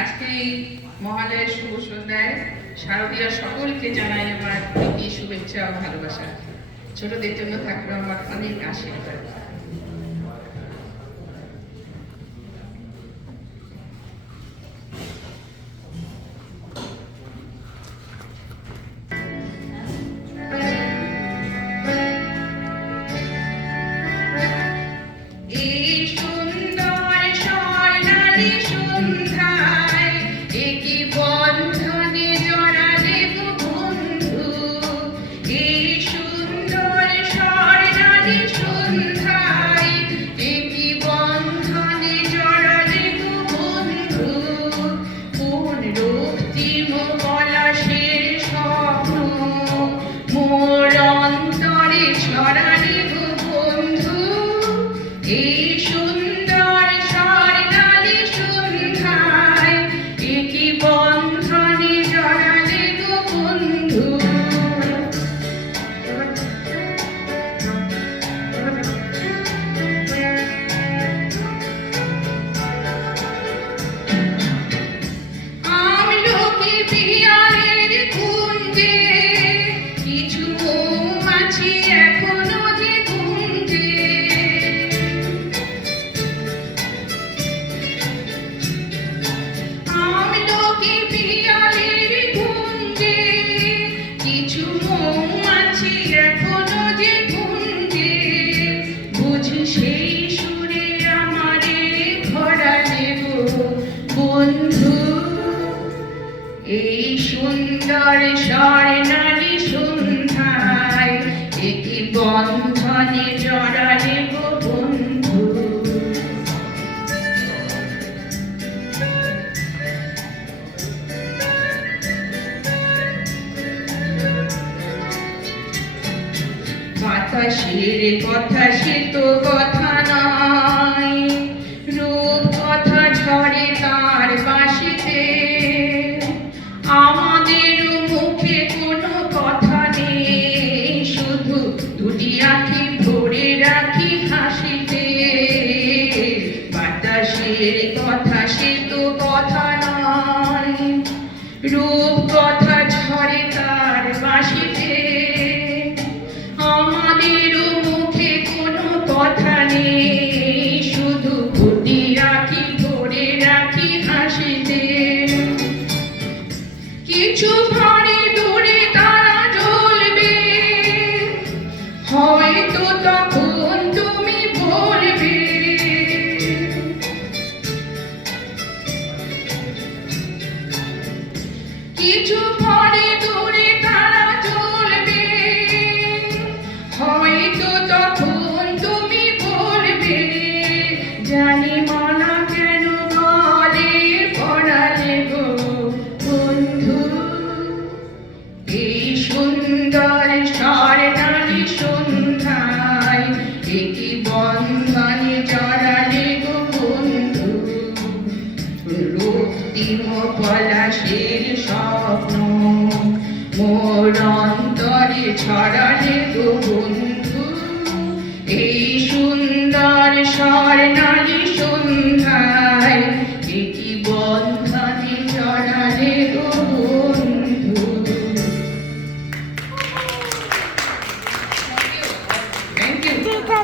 আজকে এই মহালয়ের শুভ সন্ধ্যায় শারদীয় সকলকে জানাই আমার প্রীতি, শুভেচ্ছা ও ভালোবাসা। ছোটদের জন্য থাকবে আমার অনেক আশীর্বাদ। এই সুন্দর স্বর্ণালী সন্ধ্যায় একই বন্ধনে জড়ালে গো বন্ধু। বাতাসের কথা সে তো কথা নয়, রূপ কথা ঝরে তার বাঁশিতে। আমাদের মুখে কোনো কথা নেই, শুধু দুটি আঁখি ভরে রাখি হাসিতে। বাতাসের কথা সে তো কথা নয়, রূপ কথা ঝরে তার বাঁশিতে। আমাদের মুখে কোনো কথা নেই, শুধু দুটি আঁখি ভরে রাখি হাসিতে। কিছু ভারী দূরে তারা জ্বলবে, হয়তো তখন তুমি বলবে। কিছু ভারী দূরে তারা জ্বলবে, হয়তো তখন তুমি বলবে। জানি মানা কেন বলে পড়ালে গো বন্ধু। এই সুন্দর স্বর্ণালী সন্ধ্যায় একই বন্ধনে জড়ালে গো বন্ধু। রক্তিম পলাশের স্বপ্ন মোর অন্তরে ছড়ালে গো বন্ধু। এই সুন্দর স্বর্ণালী